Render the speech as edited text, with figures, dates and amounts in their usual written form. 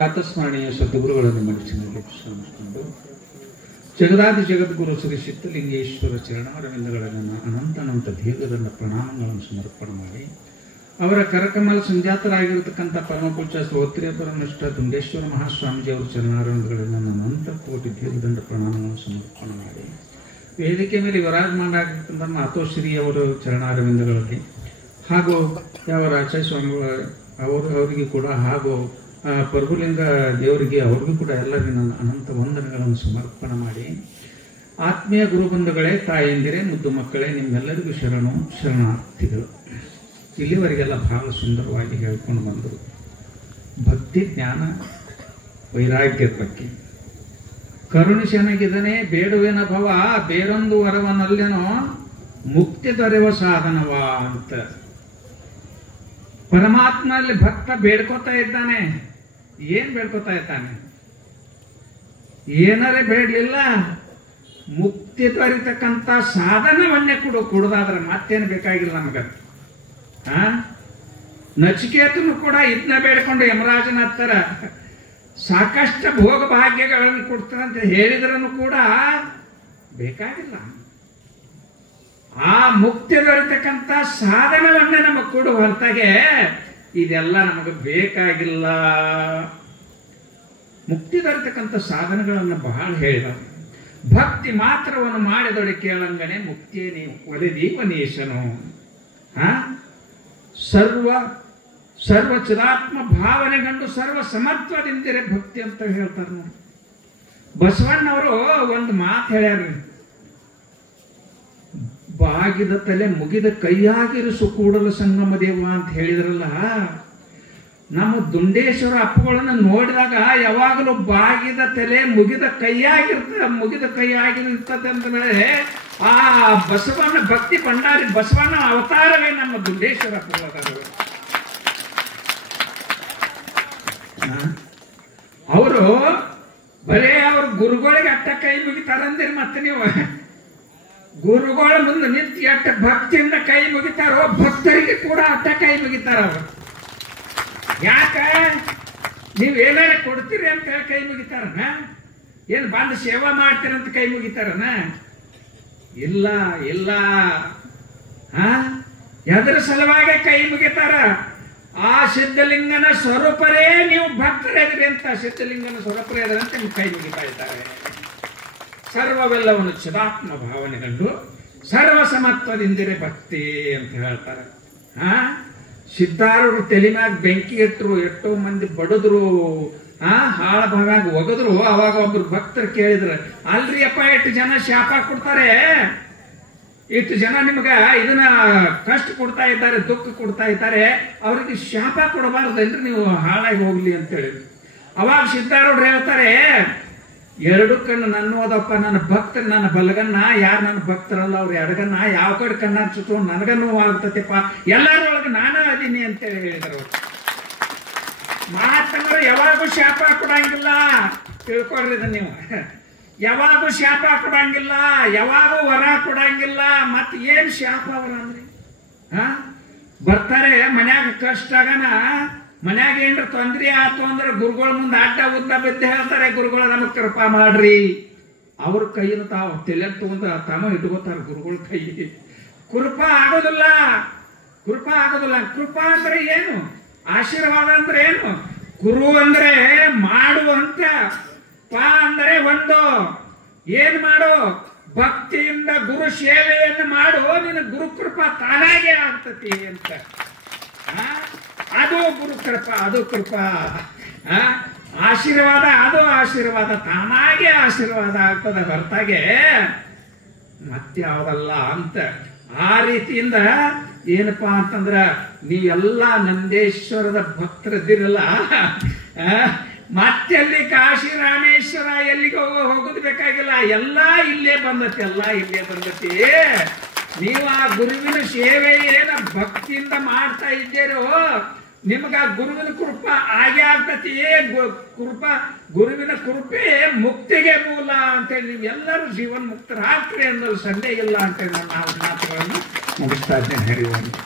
ಪ್ರಾತಸ್ಮರಣೀಯ ಸದ್ಗುರುಗಳನ್ನು ಮನಸ್ಸಿನಲ್ಲಿ ಶ್ರಮಿಸಿಕೊಂಡು ಜಗದಾದಿ ಜಗದ್ಗುರು ಶ್ರೀ ಸಿದ್ಧಲಿಂಗೇಶ್ವರ ಚರಣಾರವಿಂದಗಳನ್ನು ಅನಂತ ದೀರ್ಘದಂಡ ಪ್ರಣಾಮಗಳನ್ನು ಸಮರ್ಪಣೆ ಮಾಡಿ ಅವರ ಕರಕಮಲ ಸಂಜಾತರಾಗಿರತಕ್ಕಂಥ ಪರಮಪೂಜ್ಯ ಶ್ರೋತ್ರಿಯ ಪರಮನಿಷ್ಠ ದುಂಡೇಶ್ವರ ಮಹಾಸ್ವಾಮೀಜಿಯವರ ಚರಣಾರವಿಂದಗಳನ್ನು ಅನಂತ ಕೋಟಿ ದೀರ್ಘದಂಡ ಪ್ರಣಾಮಗಳನ್ನು ಸಮರ್ಪಣೆ ಮಾಡಿ ವೇದಿಕೆ ಮೇಲೆ ವಿರಾಜಮಾನಾಗಿರ್ತಕ್ಕಂಥ ಮಾತೋಶ್ರೀ ಅವರ ಚರಣಾರವಿಂದಗಳಲ್ಲಿ ಹಾಗೂ ಯಾವ ರಾಜ ಸ್ವಾಮಿಗಳ ಅವರಿಗೆ ಕೂಡ ಹಾಗೂ ಪ್ರಭುಲಿಂಗ ದೇವರಿಗೆ ಅವ್ರಿಗೂ ಕೂಡ ಎಲ್ಲರಿಗೂ ನನ್ನ ಅನಂತ ವಂದನೆಗಳನ್ನು ಸಮರ್ಪಣೆ ಮಾಡಿ ಆತ್ಮೀಯ ಗುರುಬಂಧುಗಳೇ, ತಾಯಂದಿರೇ, ಮುದ್ದು ಮಕ್ಕಳೇ, ನಿಮ್ಮೆಲ್ಲರಿಗೂ ಶರಣಾರ್ಥಿಗಳು. ಇಲ್ಲಿವರೆಗೆಲ್ಲ ಬಹಳ ಸುಂದರವಾಗಿ ಹೇಳ್ಕೊಂಡು ಬಂದರು ಭಕ್ತಿ, ಜ್ಞಾನ, ವೈರಾಗ್ಯದ ಬಗ್ಗೆ. ಕರುಣಿಸನಾಗಿದ್ದಾನೆ ಬೇಡುವೆನ ಭವ ಬೇರೊಂದು ವರವನಲ್ಲೇನೋ ಮುಕ್ತಿ ದೊರೆಯುವ ಸಾಧನವ ಅಂತ ಪರಮಾತ್ಮನಲ್ಲಿ ಭಕ್ತ ಬೇಡ್ಕೋತಾ ಇದ್ದಾನೆ. ಏನ್ ಬೇಡ್ಕೋತಾ ಇದ್ದಾನೆ? ಏನಾರೇ ಬೇಡಲಿಲ್ಲ, ಮುಕ್ತಿ ದೊರೆತಕ್ಕಂಥ ಸಾಧನವನ್ನೇ ಕೊಡೋದಾದ್ರೆ ಮತ್ತೇನು ಬೇಕಾಗಿಲ್ಲ ನಮಗ. ನಚಿಕೇತನು ಕೂಡ ಇದನ್ನ ಬೇಡ್ಕೊಂಡು ಯಮರಾಜನ ಹತ್ತರ ಸಾಕಷ್ಟು ಭೋಗ ಭಾಗ್ಯಗಳನ್ನು ಕೊಡ್ತಾರಂತ ಹೇಳಿದ್ರೂ ಕೂಡ ಬೇಕಾಗಿಲ್ಲ. ಆ ಮುಕ್ತಿ ದೊರೆತಕ್ಕಂಥ ಸಾಧನವನ್ನೇ ನಮಗೆ ಕೊಡುವ ಹೊರತಾಗೆ ಇದೆಲ್ಲ ನಮಗೆ ಬೇಕಾಗಿಲ್ಲ. ಮುಕ್ತಿ ದೊರೆತಕ್ಕಂಥ ಸಾಧನಗಳನ್ನು ಬಹಳ ಹೇಳಿದ. ಭಕ್ತಿ ಮಾತ್ರವನ್ನು ಮಾಡಿದೊಡೆ ಕೇಳಂಗನೆ ಮುಕ್ತಿಯೇ ನೀವು ಒಲಿದೀವನೀಶನು. ಸರ್ವ ಚಿದಾತ್ಮ ಭಾವನೆಗಂಡು ಸರ್ವ ಸಮತ್ವದಿಂದಿರೆ ಭಕ್ತಿ ಅಂತ ಹೇಳ್ತಾರೆ ನೋಡಿ. ಬಸವಣ್ಣವರು ಒಂದು ಮಾತು ಹೇಳ್ಯಾರ, ಬಾಗಿದ ತಲೆ ಮುಗಿದ ಕೈಯಾಗಿರಿಸು ಕೂಡಲ ಸಂಗಮ ದೇವ ಅಂತ ಹೇಳಿದ್ರಲ್ಲ. ನಮ್ಮ ದುಂಡೇಶ್ವರ ಅಪ್ಪುಗಳನ್ನು ನೋಡಿದಾಗ ಯಾವಾಗಲೂ ಬಾಗಿದ ತಲೆ ಮುಗಿದ ಕೈಯಾಗಿರ್ತದೆ ಅಂತಂದ್ರೆ ಆ ಬಸವಣ್ಣ ಭಕ್ತಿ ಭಂಡಾರಿ ಬಸವಣ್ಣ ಅವತಾರವೇ ನಮ್ಮ ದುಂಡೇಶ್ವರ ಅಪ್ಪುಗಳು. ಅವರು ಬರೇ ಅವ್ರ ಗುರುಗಳಿಗೆ ಅಟ್ಟ ಕೈ ಮುಗಿತಾರಂದಿರಿ. ಮತ್ತೆ ನೀವು ಗುರುಗಳ ಮುಂದೆ ನಿಂತು ಎಟ್ಟ ಭಕ್ತಿಯಿಂದ ಕೈ ಮುಗಿತಾರೋ ಭಕ್ತರಿಗೆ ಕೂಡ ಅಟ್ಟ ಕೈ ಮುಗಿತಾರ ಅವರು. ಯಾಕ ನೀವು ಏನಾರ ಕೊಡ್ತೀರಿ ಅಂತ ಹೇಳಿ ಕೈ ಮುಗಿತಾರನ? ಏನು ಬಂದು ಸೇವಾ ಮಾಡ್ತೀರಂತ ಕೈ ಮುಗಿತಾರನ? ಇಲ್ಲ ಇಲ್ಲ. ಎದರ ಸಲುವಾಗಿ ಕೈ ಮುಗಿತಾರ? ಆ ಸಿದ್ಧಲಿಂಗನ ಸ್ವರೂಪರೇ ನೀವು ಭಕ್ತರಾದ್ರಿ ಅಂತ ಸಿದ್ಧಲಿಂಗನ ಸ್ವರೂಪರೇ ಅದರಂತೆ ನಿಮ್ಗೆ ಕೈ ಮುಗಿತಾ ಇದ್ದಾರೆ. ಸರ್ವವೆಲ್ಲವನ್ನು ಚಿದಾತ್ಮ ಭಾವನೆಗಂಡು ಸರ್ವ ಸಮತ್ವದಿಂದಿರೆ ಭಕ್ತಿ ಅಂತ ಹೇಳ್ತಾರೆ. ಸಿದ್ಧಾರೂಢರು ತಲೆ ಮ್ಯಾಗ ಬೆಂಕಿ ಇಟ್ಟರು, ಎಷ್ಟೋ ಮಂದಿ ಬಡದ್ರು, ಹಾಳ ಭಾವ್ಯಾಗ ಒಗದ್ರು. ಅವಾಗ ಒಬ್ರು ಭಕ್ತರು ಕೇಳಿದ್ರು, ಅಲ್ರಿ ಅಪ್ಪ ಎಷ್ಟು ಜನ ಶಾಪ ಕೊಡ್ತಾರೆ, ಇಷ್ಟು ಜನ ನಿಮ್ಗ ಇದನ್ನ ಕಷ್ಟ ಕೊಡ್ತಾ ಇದ್ದಾರೆ, ದುಃಖ ಕೊಡ್ತಾ ಇದ್ದಾರೆ, ಅವ್ರಿಗೆ ಶಾಪ ಕೊಡಬಾರ್ದಲ್ರಿ ನೀವು ಹಾಳಾಗಿ ಹೋಗ್ಲಿ ಅಂತೇಳಿ. ಅವಾಗ ಸಿದ್ಧಾರೂಢರು ಹೇಳ್ತಾರೆ, ಎರಡು ಕಣ್ಣು ನನ್ನ ಹೋದಪ್ಪ, ನನ್ನ ಭಕ್ತರು ನನ್ನ ಬಲಗನ್ನ, ಯಾರು ನನ್ನ ಭಕ್ತರಲ್ಲ ಅವ್ರು ಎಡಗನ್ನ, ಯಾವ ಕಡೆ ಕಣ್ಣ ಸುತ್ತು ನನಗನ್ನೂ ಆಗ್ತತಿಪ್ಪ, ಎಲ್ಲರೊಳಗೆ ನಾನು ಅದೀನಿ ಅಂತೇಳಿ ಹೇಳಿದರು. ಮಹಾತ್ಮರು ಯಾವಾಗೂ ಶಾಪ ಕೊಡಂಗಿಲ್ಲ, ತಿಳ್ಕೊಳ್ರಿ ನೀವು. ಯಾವಾಗೂ ಶಾಪ ಕೊಡಂಗಿಲ್ಲ, ಯಾವಾಗೂ ವರ ಕೊಡಂಗಿಲ್ಲ. ಮತ್ತೆ ಏನ್ ಶಾಪ ವರ ಅಂದ್ರಿ? ಬರ್ತಾರೆ ಮನ್ಯಾಗ ಕಷ್ಟ ಆಗನ, ಮನ್ಯಾಗ ಏನ್ರ ತೊಂದ್ರೆ ಆತು ಅಂದ್ರೆ ಗುರುಗಳ ಮುಂದೆ ಅಡ್ಡ ಉದ್ದ ಬಿದ್ದು ಹೇಳ್ತಾರೆ, ಗುರುಗಳ ನಮಗ್ ಕೃಪಾ ಮಾಡ್ರಿ. ಅವ್ರ ಕೈನ ತಾವು ತಲೆ ತಗೊಂಡ ತಮ್ಮ ಇಟ್ಕೋತಾರ ಗುರುಗಳ ಕೈ. ಕೃಪಾ ಆಗೋದಿಲ್ಲ, ಕೃಪಾ ಆಗೋದಿಲ್ಲ. ಕೃಪಾ ಅಂದ್ರೆ ಏನು? ಆಶೀರ್ವಾದ ಅಂದ್ರೆ ಏನು? ಗುರು ಅಂದ್ರೆ ಮಾಡುವಂತ, ಪಾ ಅಂದರೆ ಒಂದು. ಏನ್ ಮಾಡು? ಭಕ್ತಿಯಿಂದ ಗುರು ಸೇವೆಯನ್ನು ಮಾಡು, ನಿನ್ನ ಗುರು ಕೃಪಾ ತಾನಾಗೆ ಆಗ್ತತಿ ಅಂತ. ಅದು ಗುರು ಕೃಪಾ, ಅದು ಕೃಪಾ. ಆಶೀರ್ವಾದ, ಅದು ಆಶೀರ್ವಾದ, ತಾನಾಗೆ ಆಶೀರ್ವಾದ ಆಗ್ತದೆ ಹೊರತಾಗೆ ಮತ್ಯಾವುದಲ್ಲ ಅಂತ. ಆ ರೀತಿಯಿಂದ ಏನಪ್ಪಾ ಅಂತಂದ್ರ ನೀವೆಲ್ಲ ನಂದೇಶ್ವರದ ಭಕ್ತರಿದ್ದೀರಲ್ಲ, ಮತ್ತೆಲ್ಲಿ ಕಾಶಿ ರಾಮೇಶ್ವರ ಎಲ್ಲಿಗೆ ಹೋಗೋದು ಬೇಕಾಗಿಲ್ಲ. ಎಲ್ಲ ಇಲ್ಲೇ ಬಂದತಿ, ಎಲ್ಲ ಇಲ್ಲೇ ಬಂದತಿ. ನೀವು ಆ ಗುರುವಿನ ಸೇವೆ ಏನ ಭಕ್ತಿಯಿಂದ ಮಾಡ್ತಾ ಇದ್ದೀರೋ ನಿಮಗ ಗುರುವಿನ ಕೃಪಾ ಹಾಗೆ ಆಗ್ತತಿ. ಗುರುವಿನ ಕೃಪೆ ಮುಕ್ತಿಗೆ ಮೂಲ ಅಂತೇಳಿ ನೀವೆಲ್ಲರೂ ಜೀವನ್ ಮುಕ್ತರಾಗ್ತೀರಿ ಅನ್ನೋದು ಸಂದೇಹ ಇಲ್ಲ ಅಂತೇಳಿ ನಾನು ಮಾತುಗಳನ್ನು ಮುಗಿಸ್ತಾ ಇದ್ದೇನೆ. ಹರಿವಂತ.